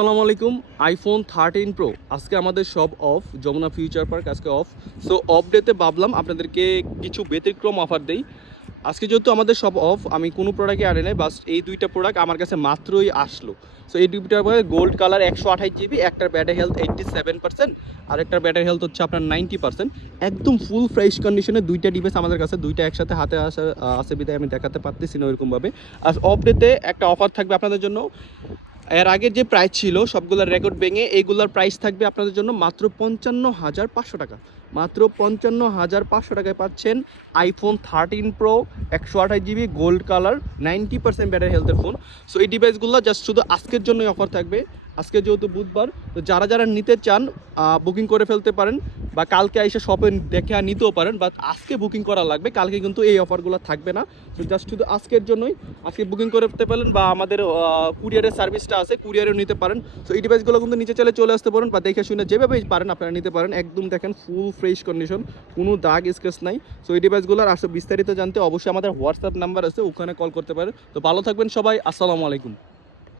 আসসালামু আলাইকুম। IPhone 13 pro আজকে আমাদের সব অফ, যমুনা ফিউচার পার্ক আজকে অফ। সো অফ ডেতে ভাবলাম আপনাদেরকে কিছু ব্যতিক্রম অফার দেই। আজকে যেহেতু আমাদের সব অফ, আমি কোনো প্রোডাক্টই আনি নাই, বাস এই দুইটা প্রোডাক্ট আমার কাছে মাত্রই আসলো। সো এই দুইটার পরে গোল্ড কালার 128 জিবি, একটার ব্যাটারি হেলথ 87%, আর একটার ব্যাটারি হেলথ হচ্ছে আপনার 90%। একদম ফুল ফ্রেশ কন্ডিশনে দুইটা ডিভাইস আমাদের কাছে, দুইটা একসাথে হাতে আসে বিদায় আমি দেখাতে পারতেছি না ওইরকমভাবে। আর অফ ডেতে একটা অফার থাকবে আপনাদের জন্য। এর আগের যে প্রাইস ছিল সবগুলোর রেকর্ড ভেঙে এইগুলোর প্রাইস থাকবে আপনাদের জন্য মাত্র 55,500 টাকা। মাত্র 55,500 টাকায় পাচ্ছেন iPhone 13 pro 128 GB gold colour 90% battery হেলথের ফোন। সো এই ডিভাইসগুলো জাস্ট শুধু আজকের জন্যই অফার থাকবে। আজকে যেহেতু বুধবার, তো যারা যারা নিতে চান বুকিং করে ফেলতে পারেন, বা কালকে এসে শপে দেখে নিতেও পারেন, বাট আজকে বুকিং করা লাগবে, কালকে কিন্তু এই অফারগুলো থাকবে না। তো জাস্ট শুধু আজকের জন্যই আজকে বুকিং করতে পারেন, বা আমাদের কুরিয়ারের সার্ভিসটা আছে, কুরিয়ারেও নিতে পারেন। সো এই ডিভাইসগুলো কিন্তু নিচে চলে আসতে পারেন, বা দেখে শুনে যেভাবেই পারেন আপনারা নিতে পারেন। একদম দেখেন ফুল ফ্রেশ কন্ডিশন, কোনো দাগ স্ক্র্যাচ নাই। সো এই ডিভাইসগুলোর আসলে বিস্তারিত জানতে অবশ্যই আমাদের হোয়াটসঅ্যাপ নাম্বার আছে, ওখানে কল করতে পারেন। তো ভালো থাকবেন সবাই, আসসালামু আলাইকুম।